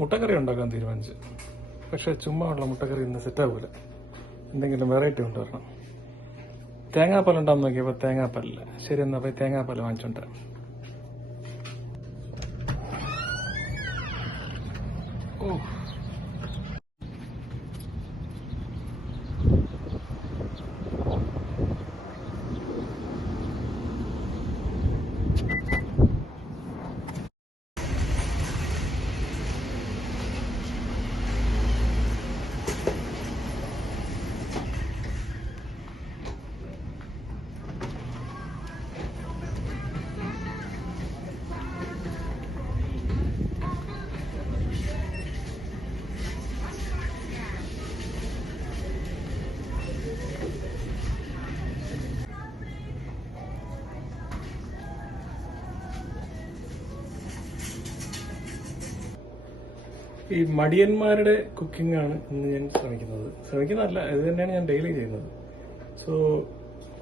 മുട്ടക്കറി ഉണ്ടാക്കാൻ തീരുമാനിച്ചു. പക്ഷെ ചുമ്മാ ഉള്ള മുട്ടക്കറി ഇന്ന് സെറ്റാവൂല. എന്തെങ്കിലും വെറൈറ്റി കൊണ്ടുവരണം. തേങ്ങാപ്പാൽ ഉണ്ടാകുന്ന നോക്കിയപ്പോൾ തേങ്ങാപ്പാലില്ല. ശരി, എന്നാ പോയി തേങ്ങാപ്പാൽ വാങ്ങിച്ചോണ്ട് വരാം. ഓ, ഈ മടിയന്മാരുടെ കുക്കിംഗ് ആണ് ഇന്ന് ഞാൻ ശ്രമിക്കുന്നതല്ല, ഇത് തന്നെയാണ് ഞാൻ ഡെയിലി ചെയ്യുന്നത്. സോ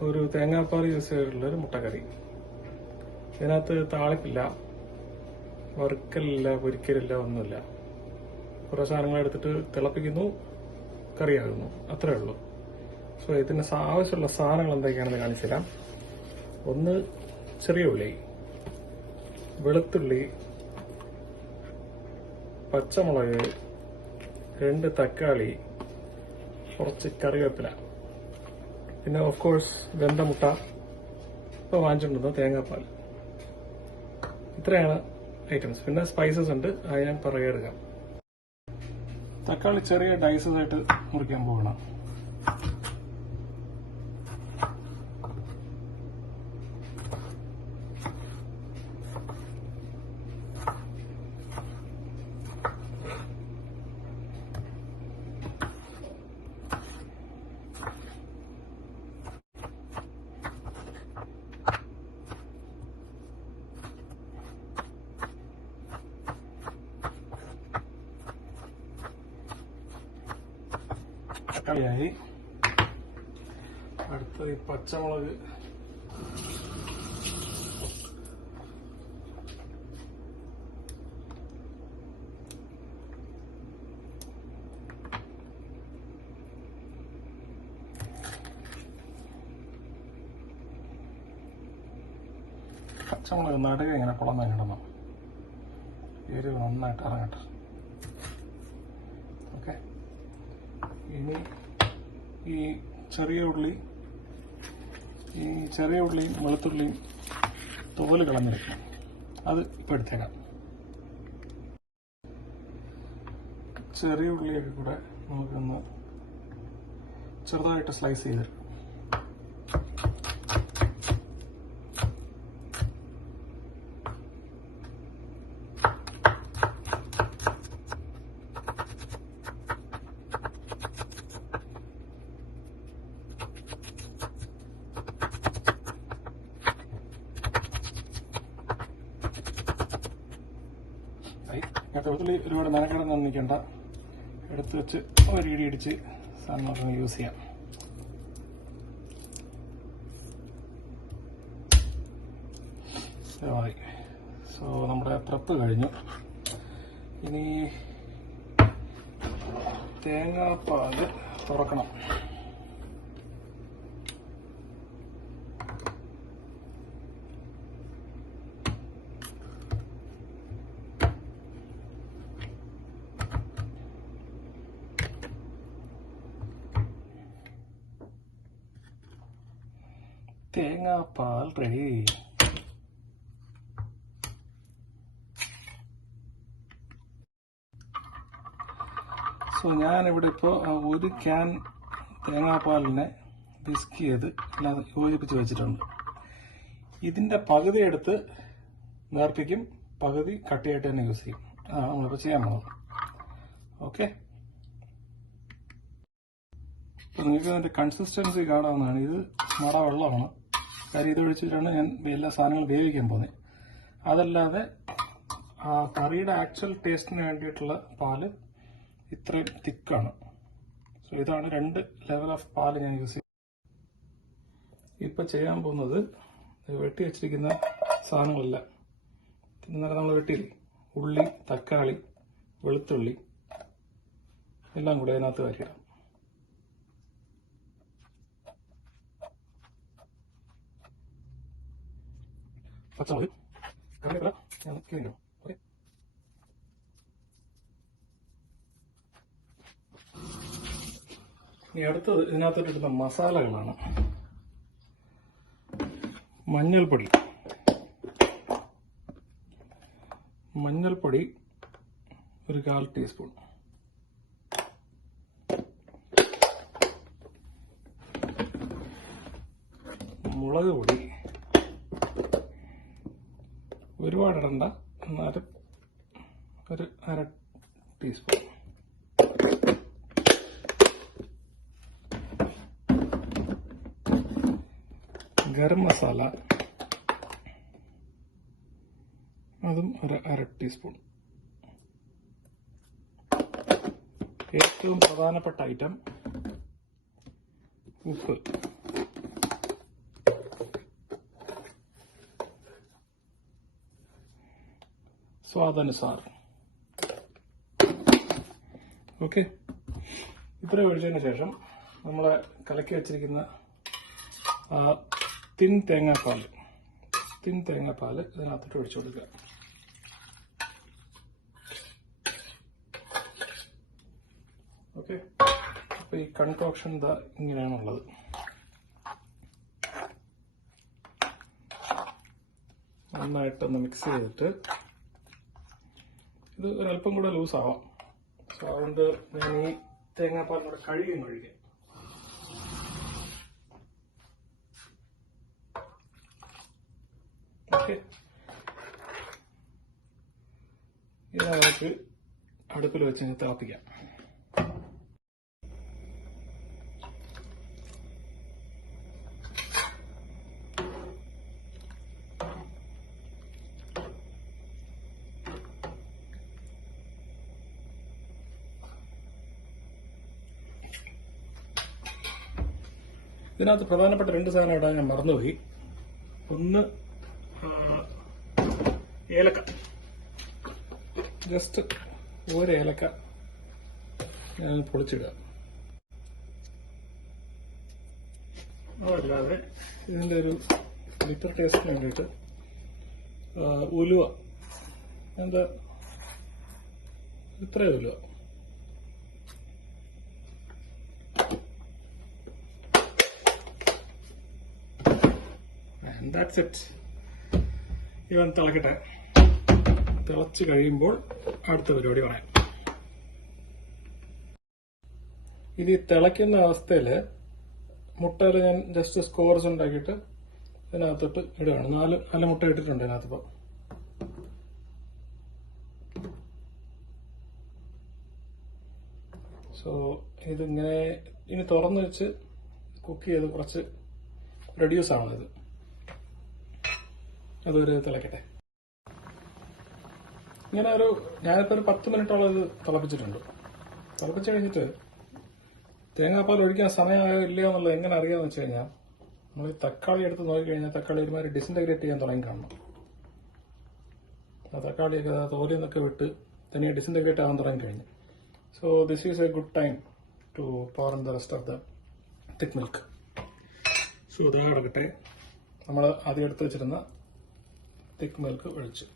ഒരു തേങ്ങാപ്പാൽ യൂസ് ചെയ്തിട്ടുള്ള ഒരു മുട്ടക്കറി. ഇതിനകത്ത് താളിപ്പില്ല, വറുക്കലില്ല, പൊരിക്കലില്ല, ഒന്നുമില്ല. കുറേ സാധനങ്ങൾ എടുത്തിട്ട് തിളപ്പിക്കുന്നു, കറിയാകുന്നു, അത്രേ ഉള്ളൂ. സോ ഇതിന് ആവശ്യമുള്ള സാധനങ്ങൾ എന്തൊക്കെയാണെന്ന് കാണിച്ചു തരാം. ഒന്ന്, ചെറിയ ഉള്ളി, വെളുത്തുള്ളി, പച്ചമുളക്, 2 തക്കാളി, കുറച്ച് കറിവേപ്പില, പിന്നെ ഓഫ് കോഴ്സ് വെന്ത മുട്ട, ഇപ്പോൾ വാങ്ങിച്ചിട്ടുണ്ടോ തേങ്ങാപ്പാൽ. ഇത്രയാണ് ഐറ്റംസ്. പിന്നെ സ്പൈസസ് ഉണ്ട്, അത് ഞാൻ പുറകെ എടുക്കാം. തക്കാളി ചെറിയ ഡൈസസ് ആയിട്ട് മുറിക്കാൻ പോകണം. തക്കാളിയായി. അടുത്ത ഈ പച്ചമുളക്, നടുക ഇങ്ങനെ കുളന്ന് കിടണം. എരിവ് നന്നായിട്ട് ഇറങ്ങട്ടെ. ഓക്കെ, ഇനി ഈ ചെറിയ ഉള്ളിയും വെളുത്തുള്ളിയും തോല് കളഞ്ഞെടുക്കണം. അത് ഇപ്പം എടുത്തേക്കാം. ചെറിയ ഉള്ളിയൊക്കെ കൂടെ നമുക്കൊന്ന് ചെറുതായിട്ട് സ്ലൈസ് ചെയ്ത് വെളുത്തുള്ളി ഒരുപാട് മെനക്കെടൊന്നും നിൽക്കേണ്ട. എടുത്ത് വെച്ച് ഒരു ഇടി ഇടിച്ച് സാധനങ്ങളൊക്കെ യൂസ് ചെയ്യാം. സോ നമ്മുടെ പ്രപ്പ് കഴിഞ്ഞു. ഇനി തേങ്ങാപ്പാൽ തുറക്കണം. തേങ്ങാപ്പാൽ റെഡി. സോ ഞാനിവിടെ ഇപ്പോൾ 1 ക്യാൻ തേങ്ങാപ്പാലിനെ വിസ്ക് ചെയ്ത് യോജിപ്പിച്ച് വെച്ചിട്ടുണ്ട്. ഇതിന്റെ പകുതി എടുത്ത് നേർപ്പിക്കും, പകുതി കട്ടിയായിട്ട് തന്നെ യൂസ് ചെയ്യും. നമ്മളിപ്പോൾ ചെയ്യാൻ പോകുന്നത്. ഓക്കെ, ഇപ്പം നിങ്ങൾക്ക് അതിന്റെ കൺസിസ്റ്റൻസി കാണാവുന്നതാണ്. ഇത് മറ വെള്ളമാണ്. കാര്യം ഇത് ഒഴിച്ചിട്ടാണ് ഞാൻ എല്ലാ സാധനങ്ങളും വേവിക്കാൻ പോകുന്നത്. അതല്ലാതെ ആ കറിയുടെ ആക്ച്വൽ ടേസ്റ്റിന് വേണ്ടിയിട്ടുള്ള പാല് ഇത്രയും തിക്കാണ്. സോ ഇതാണ് 2 ലെവൽ ഓഫ് പാല് ഞാൻ യൂസ് ചെയ്യും. ഇപ്പം ചെയ്യാൻ പോകുന്നത് വെട്ടി വെച്ചിരിക്കുന്ന സാധനങ്ങളെല്ലാം ഇന്നലെ നമ്മൾ വെട്ടിയില്ലേ, ഉള്ളി, തക്കാളി, വെളുത്തുള്ളി എല്ലാം കൂടെ അതിനകത്ത് വരിയിടാം. പച്ചമുളക്, കറിവേപ്പില ഞാൻ കീഴിടും. ഓക്കെ, ഇനി അടുത്തത് ഇതിനകത്തോട്ടിടുന്ന മസാലകളാണ്. മഞ്ഞൾപ്പൊടി ഒരു 1/4 ടീസ്പൂൺ, മുളക് പൊടി ഒരുപാട് ഇടണ്ട, എന്നാലും ഒരു 1/2 ടീസ്പൂൺ, ഗരം മസാല അതും ഒരു 1/2 ടീസ്പൂൺ. ഏറ്റവും പ്രധാനപ്പെട്ട ഐറ്റം ഉപ്പ്. സ്വാദാനുസാരം. ഓക്കെ, ഇത്രയും ഒഴിച്ചതിന് ശേഷം നമ്മൾ കലക്കി വെച്ചിരിക്കുന്ന തിൻ തേങ്ങാപ്പാൽ ഇതിനകത്തോട്ട് ഒഴിച്ചു കൊടുക്കുക. ഓക്കെ, അപ്പോൾ ഈ കൺകോക്ഷൻ ഇങ്ങനെയാണുള്ളത്. നന്നായിട്ടൊന്ന് മിക്സ് ചെയ്തിട്ട് ഇത് ഒരല്പം കൂടെ ലൂസ് ആവാം. സോ അതുകൊണ്ട് ഞാൻ ഈ തേങ്ങാപ്പാലിനോട് ഒഴിക്കാം. ഓക്കെ, ഇത് നമുക്ക് അടുപ്പിൽ വെച്ച് തിളപ്പിക്കാം. ഇതിനകത്ത് പ്രധാനപ്പെട്ട 2 സാധനം ഇടാൻ ഞാൻ മറന്നുപോയി. ഒന്ന് ഏലക്ക, ജസ്റ്റ് ഒരു ഏലക്ക ഞാൻ പൊളിച്ചിടുക. അതല്ലാതെ ഇതിൻ്റെ ഒരു ലിറ്റർ ടേസ്റ്റിന് വേണ്ടിയിട്ട് ഉലുവ, ഇത്രയും ഉലുവ, that's it. ഇവൻ തിളക്കട്ടെ. തിളച്ച് കഴിയുമ്പോൾ അടുത്ത പരിപാടി പറയാം. ഇത് തിളയ്ക്കുന്ന അവസ്ഥയിൽ മുട്ടയിൽ ഞാൻ ജസ്റ്റ് സ്കോർസ് ഉണ്ടാക്കിയിട്ട് ഇതിനകത്തോട്ട് ഇടുകയാണ്. 4 മുട്ട ഇട്ടിട്ടുണ്ട് ഇതിനകത്തിപ്പോൾ. സോ ഇതിങ്ങനെ ഇനി തുറന്നു വെച്ച് കുക്ക് ചെയ്ത് കുറച്ച് റെഡ്യൂസ് ആവുന്നത്. അതൊരു തിളക്കട്ടെ. ഇങ്ങനെ ഞാനിപ്പോൾ ഒരു 10 മിനിറ്റോളം ഇത് തിളപ്പിച്ചിട്ടുണ്ട്. തിളപ്പിച്ച് കഴിഞ്ഞിട്ട് തേങ്ങാപ്പാൽ ഒഴിക്കാൻ സമയമായോ ഇല്ലയോ എന്നുള്ളത് എങ്ങനെ അറിയാമെന്ന് വെച്ച് കഴിഞ്ഞാൽ, നമ്മൾ ഈ തക്കാളി എടുത്ത് നോക്കിക്കഴിഞ്ഞാൽ തക്കാളി ഒരുമാതിരി ഡിസിൻറ്റഗ്രേറ്റ് ചെയ്യാൻ തുടങ്ങി കാണണം. ആ തക്കാളിയൊക്കെ തോലിൽ നിന്നൊക്കെ വിട്ട് തനിയെ ഡിസിൻറ്റഗ്രേറ്റ് ആകാൻ തുടങ്ങി കഴിഞ്ഞു. So this is a good time to pour in the rest of the thick milk. സോ ഇത് കിടക്കട്ടെ. നമ്മൾ ആദ്യം എടുത്ത് വെച്ചിരുന്ന തിക്ക് മിൽക്ക് ഒഴിച്ച്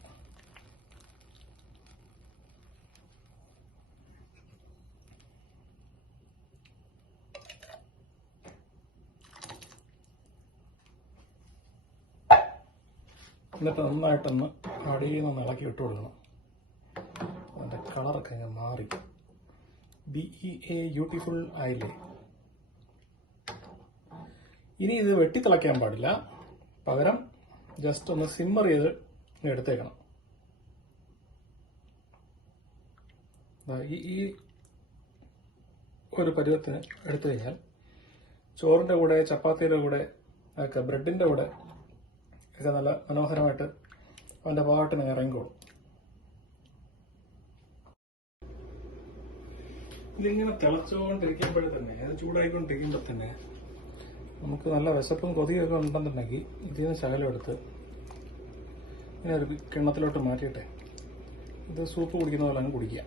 എന്നിട്ട് നന്നായിട്ടൊന്ന് അടിയിൽ നിന്ന് ഇളക്കി ഇട്ട് കൊടുക്കണം. അതിൻ്റെ കളറൊക്കെ അങ്ങ് മാറി ബ്യൂട്ടിഫുൾ ആയില്ലേ. ഇനി ഇത് വെട്ടി തിളയ്ക്കാൻ പാടില്ല, പകരം ജസ്റ്റ് ഒന്ന് സിമ്മർ ചെയ്ത് എടുത്തേക്കണം. ഈ ഒരു പരുവത്തിന് എടുത്തു കഴിഞ്ഞാൽ ചോറിൻ്റെ കൂടെ, ചപ്പാത്തിയുടെ കൂടെ ഒക്കെ, ബ്രെഡിൻ്റെ കൂടെ ഒക്കെ നല്ല മനോഹരമായിട്ട് അവൻ്റെ പാട്ടിന് ഇറങ്ങിക്കോളും. ഇതിങ്ങനെ തിളച്ചുകൊണ്ടിരിക്കുമ്പോഴേ തന്നെ, അത് ചൂടായിക്കൊണ്ടിരിക്കുമ്പോൾ തന്നെ നമുക്ക് നല്ല വിശപ്പും കൊതിയൊക്കെ ഉണ്ടെന്നുണ്ടെങ്കിൽ ഇതിൽ നിന്ന് ശകലം എടുത്ത് ഇങ്ങനെ ഒരു കിണ്ണത്തിലോട്ട് മാറ്റിയിട്ടെ ഇത് സൂപ്പ് കുടിക്കുന്ന പോലെ അങ്ങ് കുടിക്കുക.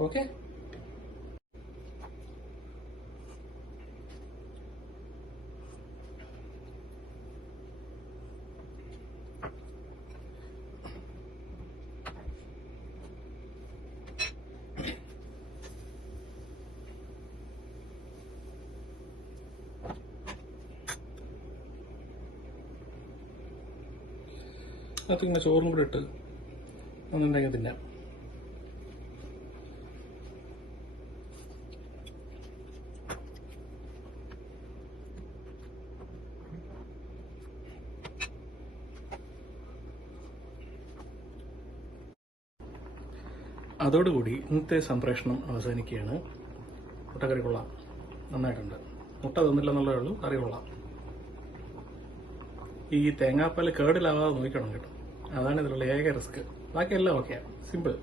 ഓക്കെ. അതിങ്ങനെ ചോറും കൂടെ ഇട്ട് ഒന്നുണ്ടെങ്കിൽ തിന്നാം. അതോടുകൂടി ഇന്നത്തെ സംപ്രേഷണം അവസാനിക്കുകയാണ്. മുട്ടക്കറി കൊള്ളാം, നന്നായിട്ടുണ്ട്. മുട്ട തന്നില്ലെന്നുള്ളതേ ഉള്ളൂ, കറി കൊള്ളാം. ഈ തേങ്ങാപ്പാൽ കേടിലാവാതെ നോക്കണം കേട്ടോ, അതാണ് ഇതിലുള്ള ഏക റിസ്ക്. ബാക്കിയെല്ലാം ഓക്കെയാണ്, simple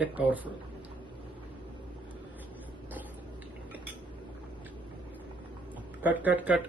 yet powerful. Cut cut cut.